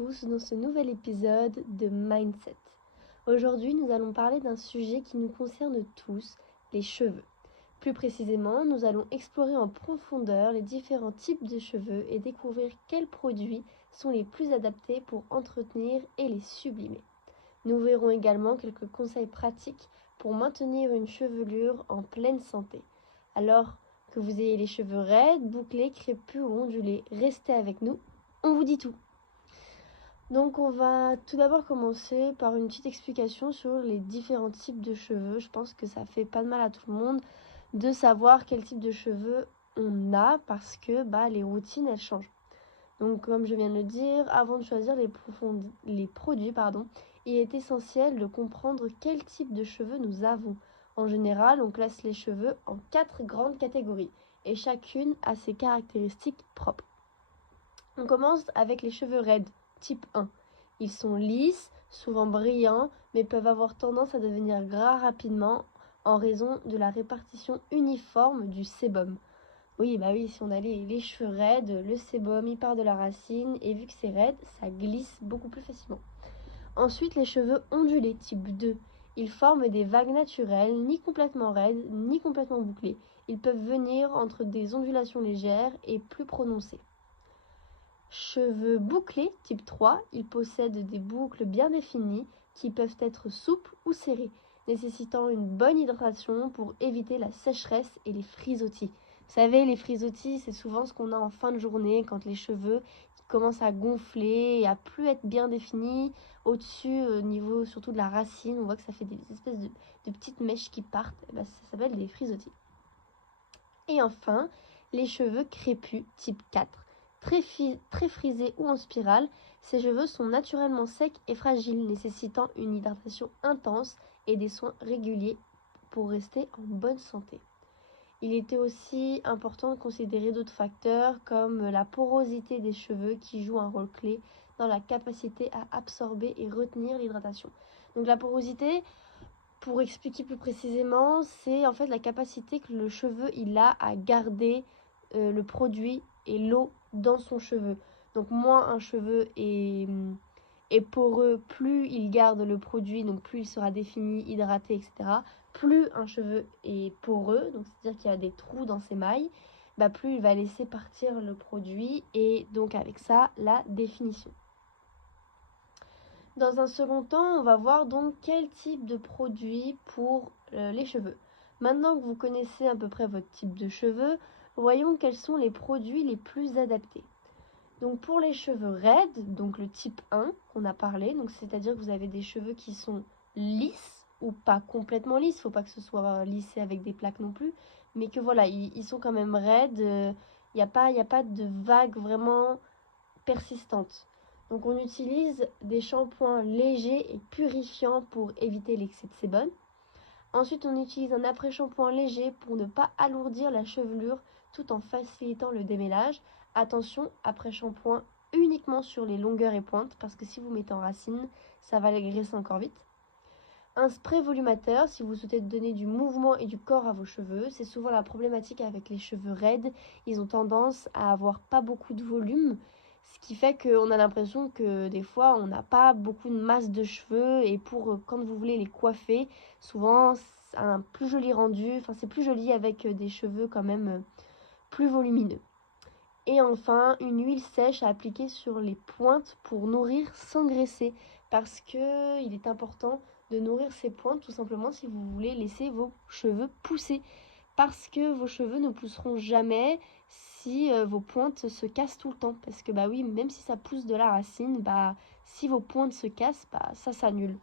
tous dans ce nouvel épisode de Mindset. Aujourd'hui, nous allons parler d'un sujet qui nous concerne tous, les cheveux. Plus précisément, nous allons explorer en profondeur les différents types de cheveux et découvrir quels produits sont les plus adaptés pour entretenir et les sublimer. Nous verrons également quelques conseils pratiques pour maintenir une chevelure en pleine santé. Alors que vous ayez les cheveux raides, bouclés, crépus ou ondulés, restez avec nous, on vous dit tout. Donc on va tout d'abord commencer par une petite explication sur les différents types de cheveux. Je pense que ça fait pas de mal à tout le monde de savoir quel type de cheveux on a parce que les routines elles changent. Donc comme je viens de le dire, avant de choisir les produits, il est essentiel de comprendre quel type de cheveux nous avons. En général, on classe les cheveux en 4 grandes catégories et chacune a ses caractéristiques propres. On commence avec les cheveux raides, type 1. Ils sont lisses, souvent brillants, mais peuvent avoir tendance à devenir gras rapidement en raison de la répartition uniforme du sébum. Oui, si on a les cheveux raides, le sébum il part de la racine et vu que c'est raide, ça glisse beaucoup plus facilement. Ensuite, les cheveux ondulés, type 2. Ils forment des vagues naturelles, ni complètement raides, ni complètement bouclées. Ils peuvent venir entre des ondulations légères et plus prononcées. Cheveux bouclés, type 3, ils possèdent des boucles bien définies qui peuvent être souples ou serrées, nécessitant une bonne hydratation pour éviter la sécheresse et les frisottis. Vous savez, les frisottis, c'est souvent ce qu'on a en fin de journée quand les cheveux commencent à gonfler et à plus être bien définis. Au-dessus, au niveau surtout de la racine, on voit que ça fait des espèces de petites mèches qui partent. Ça s'appelle des frisottis. Et enfin, les cheveux crépus, type 4. Très frisés ou en spirale, ces cheveux sont naturellement secs et fragiles, nécessitant une hydratation intense et des soins réguliers pour rester en bonne santé. Il était aussi important de considérer d'autres facteurs comme la porosité des cheveux qui joue un rôle clé dans la capacité à absorber et retenir l'hydratation. Donc la porosité, pour expliquer plus précisément, c'est en fait la capacité que le cheveu il a à garder le produit et l'eau dans son cheveu. Donc moins un cheveu est poreux, plus il garde le produit, donc plus il sera défini, hydraté, etc. Plus un cheveu est poreux, donc c'est-à-dire qu'il y a des trous dans ses mailles, plus il va laisser partir le produit et donc avec ça, la définition. Dans un second temps, on va voir donc quel type de produit pour les cheveux. Maintenant que vous connaissez à peu près votre type de cheveux, voyons quels sont les produits les plus adaptés. Donc pour les cheveux raides, donc le type 1 qu'on a parlé, donc c'est-à-dire que vous avez des cheveux qui sont lisses ou pas complètement lisses, il ne faut pas que ce soit lissé avec des plaques non plus, mais que voilà, ils sont quand même raides, il n'y a pas de vagues vraiment persistantes. Donc on utilise des shampoings légers et purifiants pour éviter l'excès de sébum. Ensuite, on utilise un après-shampoing léger pour ne pas alourdir la chevelure tout en facilitant le démêlage. Attention, après-shampoing uniquement sur les longueurs et pointes parce que si vous mettez en racine, ça va les graisser encore vite. Un spray volumateur si vous souhaitez donner du mouvement et du corps à vos cheveux. C'est souvent la problématique avec les cheveux raides. Ils ont tendance à avoir pas beaucoup de volume, ce qui fait qu'on a l'impression que des fois on n'a pas beaucoup de masse de cheveux et pour quand vous voulez les coiffer, souvent c'est un plus joli rendu, c'est plus joli avec des cheveux quand même plus volumineux. Et enfin, une huile sèche à appliquer sur les pointes pour nourrir sans graisser parce que il est important de nourrir ces pointes tout simplement si vous voulez laisser vos cheveux pousser parce que vos cheveux ne pousseront jamais si vos pointes se cassent tout le temps parce que oui, même si ça pousse de la racine, si vos pointes se cassent, ça s'annule.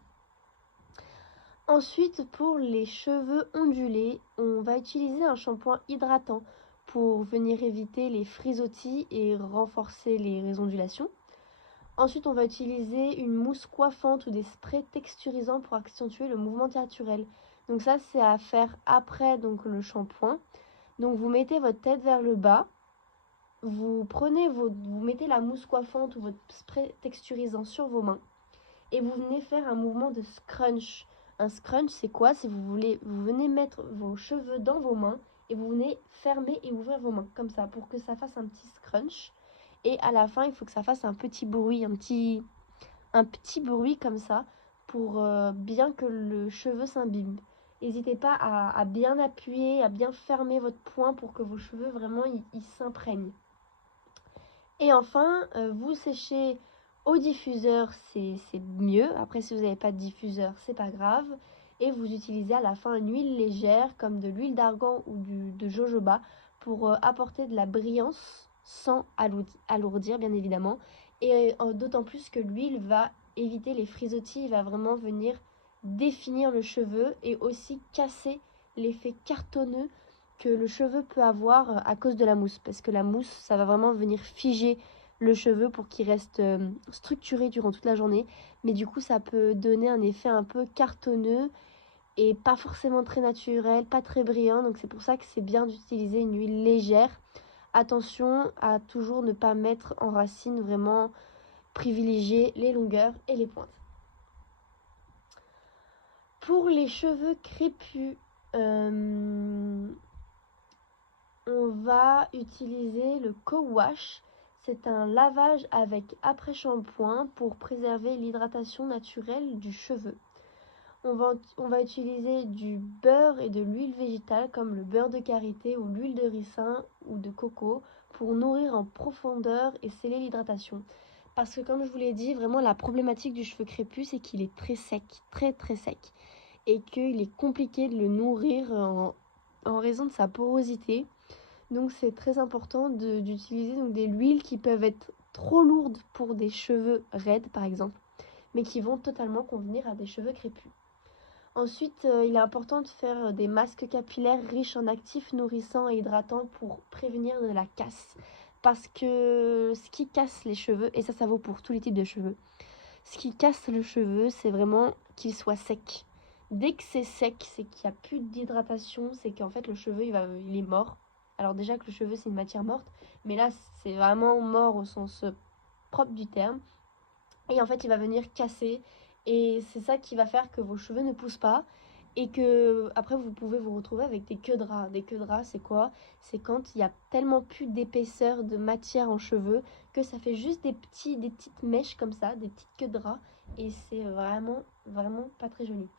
Ensuite, pour les cheveux ondulés, on va utiliser un shampoing hydratant pour venir éviter les frisottis et renforcer les ondulations. Ensuite, on va utiliser une mousse coiffante ou des sprays texturisants pour accentuer le mouvement naturel. Donc ça, c'est à faire après le shampoing. Donc vous mettez votre tête vers le bas, vous mettez la mousse coiffante ou votre spray texturisant sur vos mains et vous venez faire un mouvement de scrunch. Un scrunch, c'est quoi? C'est vous venez mettre vos cheveux dans vos mains et vous venez fermer et ouvrir vos mains comme ça pour que ça fasse un petit scrunch. Et à la fin, il faut que ça fasse un petit bruit, un petit bruit comme ça pour bien que le cheveu s'imbibe. N'hésitez pas à bien appuyer, à bien fermer votre poing pour que vos cheveux vraiment ils s'imprègnent. Et enfin, vous séchez au diffuseur, c'est mieux. Après, si vous n'avez pas de diffuseur, c'est pas grave. Et vous utilisez à la fin une huile légère comme de l'huile d'argan ou de jojoba pour apporter de la brillance sans alourdir bien évidemment. Et d'autant plus que l'huile va éviter les frisottis, il va vraiment venir définir le cheveu et aussi casser l'effet cartonneux que le cheveu peut avoir à cause de la mousse. Parce que la mousse, ça va vraiment venir figer le cheveu pour qu'il reste structuré durant toute la journée. Mais du coup, ça peut donner un effet un peu cartonneux et pas forcément très naturel, pas très brillant. Donc c'est pour ça que c'est bien d'utiliser une huile légère. Attention à toujours ne pas mettre en racine, vraiment privilégier les longueurs et les pointes. Pour les cheveux crépus, on va utiliser le co-wash. C'est un lavage avec après-shampoing pour préserver l'hydratation naturelle du cheveu. On va utiliser du beurre et de l'huile végétale comme le beurre de karité ou l'huile de ricin ou de coco pour nourrir en profondeur et sceller l'hydratation. Parce que comme je vous l'ai dit, vraiment la problématique du cheveu crépus, c'est qu'il est très sec, très très sec. Et qu'il est compliqué de le nourrir en raison de sa porosité. Donc c'est très important d'utiliser des huiles qui peuvent être trop lourdes pour des cheveux raides par exemple, mais qui vont totalement convenir à des cheveux crépus. Ensuite, il est important de faire des masques capillaires riches en actifs nourrissants et hydratants pour prévenir de la casse. Parce que ce qui casse les cheveux, et ça vaut pour tous les types de cheveux, ce qui casse le cheveu, c'est vraiment qu'il soit sec. Dès que c'est sec, c'est qu'il n'y a plus d'hydratation, c'est qu'en fait le cheveu il est mort. Alors déjà que le cheveu c'est une matière morte, mais là c'est vraiment mort au sens propre du terme. Et en fait il va venir casser et c'est ça qui va faire que vos cheveux ne poussent pas et que après vous pouvez vous retrouver avec des queues de rats. Des queues de rats c'est quoi? C'est quand il y a tellement plus d'épaisseur de matière en cheveux que ça fait juste des petites mèches comme ça, des petites queues de rats et c'est vraiment pas très joli.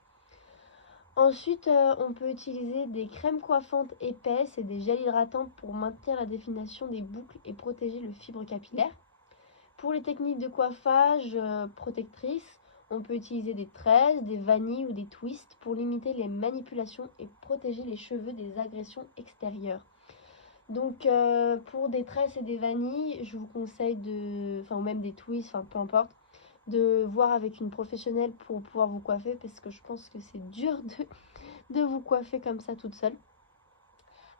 Ensuite, on peut utiliser des crèmes coiffantes épaisses et des gels hydratants pour maintenir la définition des boucles et protéger le fibre capillaire. Pour les techniques de coiffage protectrices, on peut utiliser des tresses, des vanilles ou des twists pour limiter les manipulations et protéger les cheveux des agressions extérieures. Donc pour des tresses et des vanilles, je vous conseille ou même des twists, peu importe, de voir avec une professionnelle pour pouvoir vous coiffer parce que je pense que c'est dur de vous coiffer comme ça toute seule.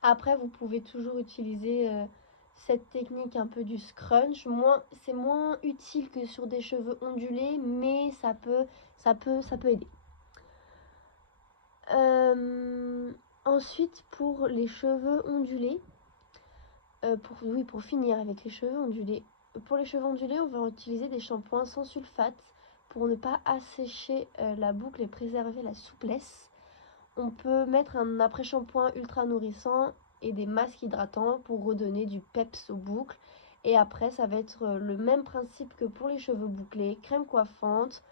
Après, vous pouvez toujours utiliser cette technique un peu du scrunch. C'est moins utile que sur des cheveux ondulés, mais ça peut aider. Ensuite, pour les cheveux ondulés, pour finir avec les cheveux ondulés, pour les cheveux ondulés, on va utiliser des shampoings sans sulfate pour ne pas assécher la boucle et préserver la souplesse. On peut mettre un après-shampoing ultra nourrissant et des masques hydratants pour redonner du peps aux boucles. Et après, ça va être le même principe que pour les cheveux bouclés, crème coiffante,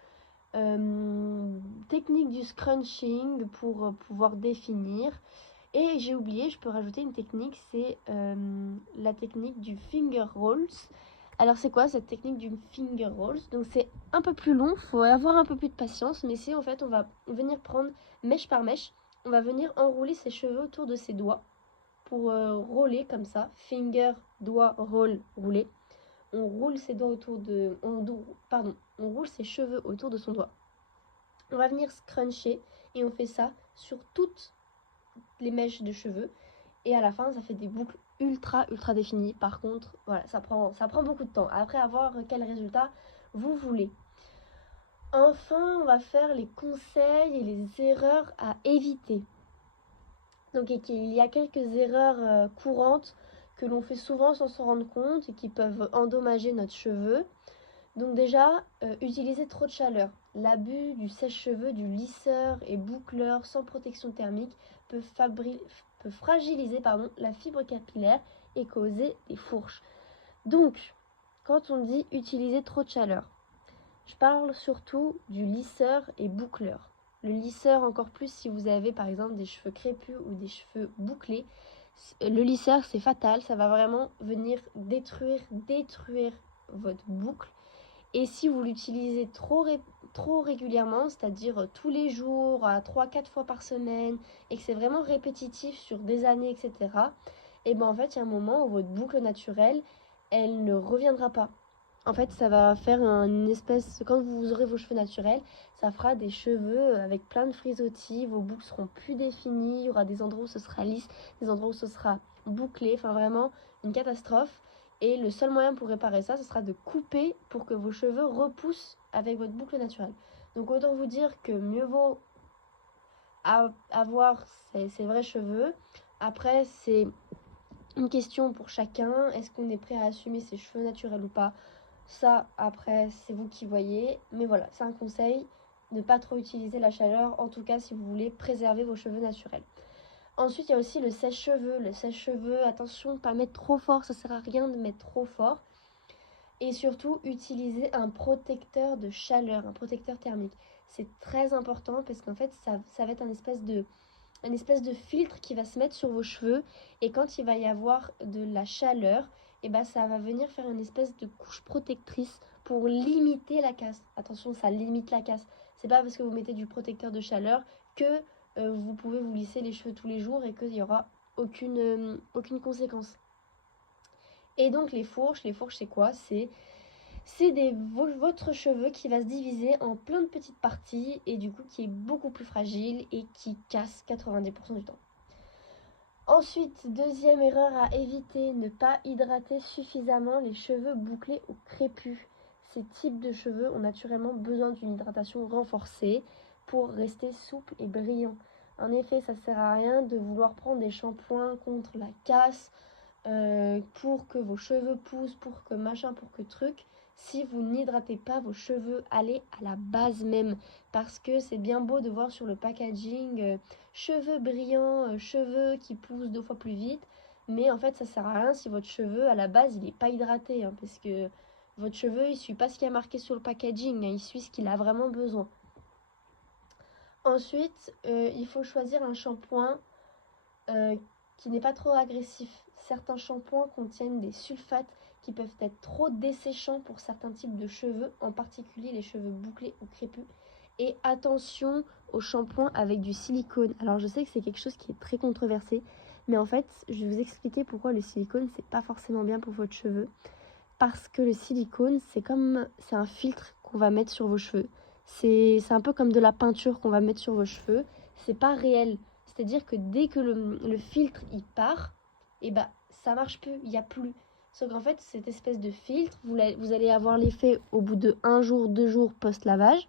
technique du scrunching pour pouvoir définir. Et j'ai oublié, je peux rajouter une technique, c'est la technique du finger rolls. Alors c'est quoi cette technique du finger rolls? Donc c'est un peu plus long, faut avoir un peu plus de patience, mais c'est en fait on va venir prendre mèche par mèche, on va venir enrouler ses cheveux autour de ses doigts pour rouler comme ça, finger, doigt, roll, rouler. On roule ses doigts on roule ses cheveux autour de son doigt. On va venir scruncher et on fait ça sur toutes les mèches de cheveux et à la fin ça fait des boucles ultra définies. Par contre voilà, ça prend beaucoup de temps après à voir quel résultat vous voulez. Enfin, on va faire les conseils et les erreurs à éviter. Donc il y a quelques erreurs courantes que l'on fait souvent sans s'en rendre compte et qui peuvent endommager notre cheveu. Donc déjà, utiliser trop de chaleur. L'abus du sèche-cheveux, du lisseur et boucleur sans protection thermique peut fragiliser la fibre capillaire et causer des fourches. Donc, quand on dit utiliser trop de chaleur, je parle surtout du lisseur et boucleur. Le lisseur encore plus si vous avez par exemple des cheveux crépus ou des cheveux bouclés. Le lisseur c'est fatal, ça va vraiment venir détruire votre boucle. Et si vous l'utilisez trop régulièrement, c'est-à-dire tous les jours, à 3-4 fois par semaine, et que c'est vraiment répétitif sur des années, etc., et ben en fait, il y a un moment où votre boucle naturelle, elle ne reviendra pas. En fait, ça va faire une espèce... Quand vous aurez vos cheveux naturels, ça fera des cheveux avec plein de frisottis, vos boucles seront plus définies, il y aura des endroits où ce sera lisse, des endroits où ce sera bouclé, enfin vraiment une catastrophe. Et le seul moyen pour réparer ça, ce sera de couper pour que vos cheveux repoussent avec votre boucle naturelle. Donc autant vous dire que mieux vaut avoir ses vrais cheveux. Après, c'est une question pour chacun. Est-ce qu'on est prêt à assumer ses cheveux naturels ou pas? Ça, après, c'est vous qui voyez. Mais voilà, c'est un conseil. Ne pas trop utiliser la chaleur, en tout cas si vous voulez préserver vos cheveux naturels. Ensuite, il y a aussi le sèche-cheveux. Le sèche-cheveux, attention, pas mettre trop fort, ça sert à rien de mettre trop fort. Et surtout, utiliser un protecteur de chaleur, un protecteur thermique. C'est très important parce qu'en fait, ça va être un espèce de filtre qui va se mettre sur vos cheveux. Et quand il va y avoir de la chaleur, et ben ça va venir faire une espèce de couche protectrice pour limiter la casse. Attention, ça limite la casse. C'est pas parce que vous mettez du protecteur de chaleur que vous pouvez vous lisser les cheveux tous les jours et qu'il n'y aura aucune conséquence. Et donc les fourches c'est quoi? C'est votre cheveu qui va se diviser en plein de petites parties et du coup qui est beaucoup plus fragile et qui casse 90% du temps. Ensuite, deuxième erreur à éviter, ne pas hydrater suffisamment les cheveux bouclés ou crépus. Ces types de cheveux ont naturellement besoin d'une hydratation renforcée pour rester souples et brillants. En effet, ça sert à rien de vouloir prendre des shampoings contre la casse, pour que vos cheveux poussent, pour que machin, pour que truc. Si vous n'hydratez pas vos cheveux, allez à la base même. Parce que c'est bien beau de voir sur le packaging cheveux brillants, cheveux qui poussent 2 fois plus vite. Mais en fait, ça sert à rien si votre cheveu, à la base, il n'est pas hydraté. Parce que votre cheveu, il ne suit pas ce qui est marqué sur le packaging. Il suit ce qu'il a vraiment besoin. Ensuite, il faut choisir un shampoing qui n'est pas trop agressif. Certains shampoings contiennent des sulfates qui peuvent être trop desséchants pour certains types de cheveux, en particulier les cheveux bouclés ou crépus. Et attention aux shampoings avec du silicone. Alors je sais que c'est quelque chose qui est très controversé, mais en fait, je vais vous expliquer pourquoi le silicone, c'est pas forcément bien pour votre cheveu. Parce que le silicone, c'est un filtre qu'on va mettre sur vos cheveux. C'est un peu comme de la peinture qu'on va mettre sur vos cheveux. C'est pas réel. C'est-à-dire que dès que le filtre il part, et bah ça marche plus, il n'y a plus. Sauf qu'en fait, cette espèce de filtre, vous allez avoir l'effet au bout de 1 jour, 2 jours post-lavage.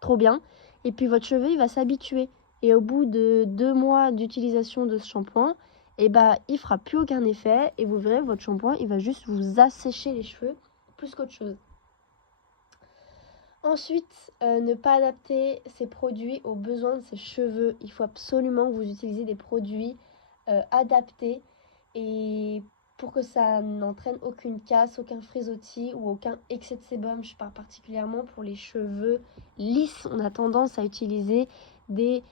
Trop bien. Et puis votre cheveu, il va s'habituer. Et au bout de 2 mois d'utilisation de ce shampoing, et bah il fera plus aucun effet. Et vous verrez, votre shampoing, il va juste vous assécher les cheveux plus qu'autre chose. Ensuite, ne pas adapter ces produits aux besoins de ses cheveux. Il faut absolument que vous utilisez des produits adaptés et pour que ça n'entraîne aucune casse, aucun frisottis ou aucun excès de sébum. Je parle particulièrement pour les cheveux lisses. On a tendance à utiliser des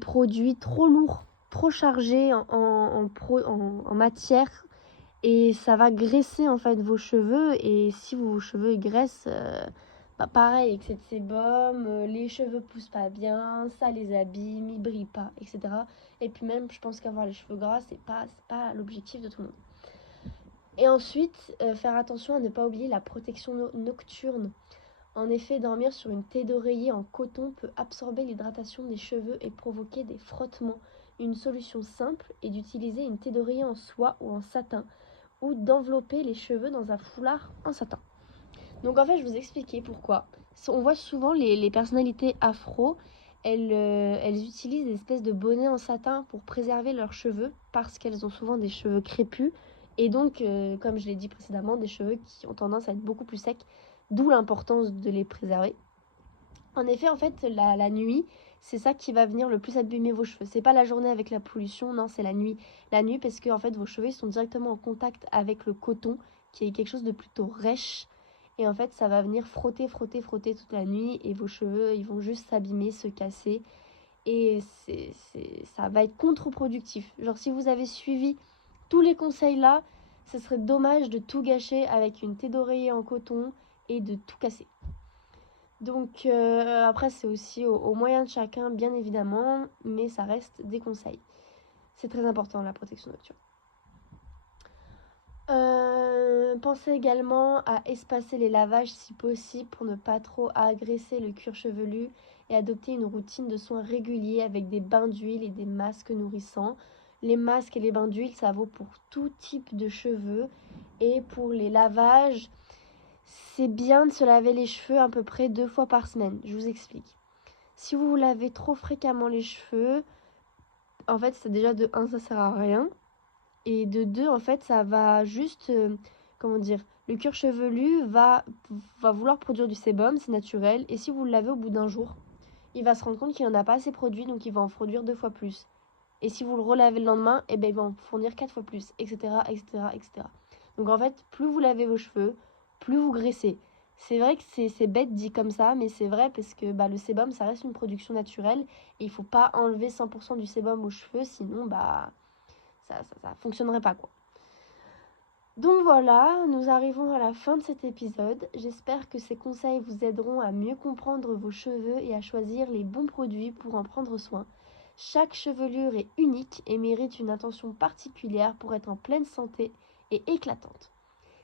produits trop lourds, trop chargés en matière. Et ça va graisser en fait vos cheveux. Et si vos cheveux graissent, pareil, excès de sébum, les cheveux poussent pas bien, ça les abîme, ils brillent pas, etc. Et puis même, je pense qu'avoir les cheveux gras, c'est pas l'objectif de tout le monde. Et ensuite, faire attention à ne pas oublier la protection nocturne. En effet, dormir sur une thé d'oreiller en coton peut absorber l'hydratation des cheveux et provoquer des frottements. Une solution simple est d'utiliser une thé d'oreiller en soie ou en satin, ou d'envelopper les cheveux dans un foulard en satin. Donc en fait, je vais vous expliquer pourquoi. On voit souvent les personnalités afro, elles utilisent des espèces de bonnets en satin pour préserver leurs cheveux parce qu'elles ont souvent des cheveux crépus et donc, comme je l'ai dit précédemment, des cheveux qui ont tendance à être beaucoup plus secs, d'où l'importance de les préserver. En effet, en fait, la nuit, c'est ça qui va venir le plus abîmer vos cheveux. C'est pas la journée avec la pollution, non, c'est la nuit. La nuit parce que en fait vos cheveux sont directement en contact avec le coton, qui est quelque chose de plutôt rêche. Et en fait ça va venir frotter toute la nuit et vos cheveux ils vont juste s'abîmer, se casser. Et ça va être contre-productif. Genre si vous avez suivi tous les conseils là, ce serait dommage de tout gâcher avec une thé d'oreiller en coton et de tout casser. Donc après c'est aussi au moyen de chacun bien évidemment, mais ça reste des conseils. C'est très important la protection nocturne. Pensez également à espacer les lavages si possible pour ne pas trop agresser le cuir chevelu et adopter une routine de soins réguliers avec des bains d'huile et des masques nourrissants. Les masques et les bains d'huile, ça vaut pour tout type de cheveux. Et pour les lavages, c'est bien de se laver les cheveux à peu près 2 fois par semaine. Je vous explique. Si vous vous lavez trop fréquemment les cheveux, en fait, c'est déjà de 1, ça sert à rien. Et de 2, en fait, ça va juste, le cuir chevelu va vouloir produire du sébum, c'est naturel. Et si vous le lavez au bout d'un jour, il va se rendre compte qu'il n'y en a pas assez produit, donc il va en produire 2 fois plus. Et si vous le relavez le lendemain, il va en fournir 4 fois plus, etc., etc., etc. Donc en fait, plus vous lavez vos cheveux, plus vous graissez. C'est vrai que c'est bête dit comme ça, mais c'est vrai parce que le sébum, ça reste une production naturelle. Et il ne faut pas enlever 100% du sébum aux cheveux, sinon ça fonctionnerait pas quoi. Donc voilà, nous arrivons à la fin de cet épisode. J'espère que ces conseils vous aideront à mieux comprendre vos cheveux et à choisir les bons produits pour en prendre soin. Chaque chevelure est unique et mérite une attention particulière pour être en pleine santé et éclatante.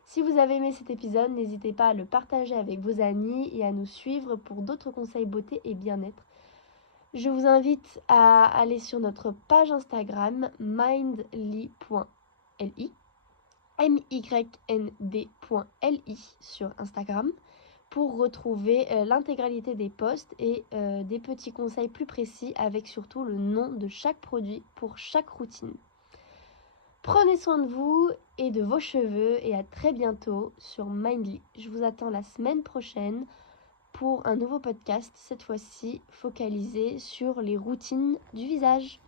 Si vous avez aimé cet épisode, n'hésitez pas à le partager avec vos amis et à nous suivre pour d'autres conseils beauté et bien-être. Je vous invite à aller sur notre page Instagram mindly.li, mynd.li sur Instagram, pour retrouver l'intégralité des posts et des petits conseils plus précis avec surtout le nom de chaque produit pour chaque routine. Prenez soin de vous et de vos cheveux et à très bientôt sur Mindly. Je vous attends la semaine prochaine pour un nouveau podcast, cette fois-ci focalisé sur les routines du visage.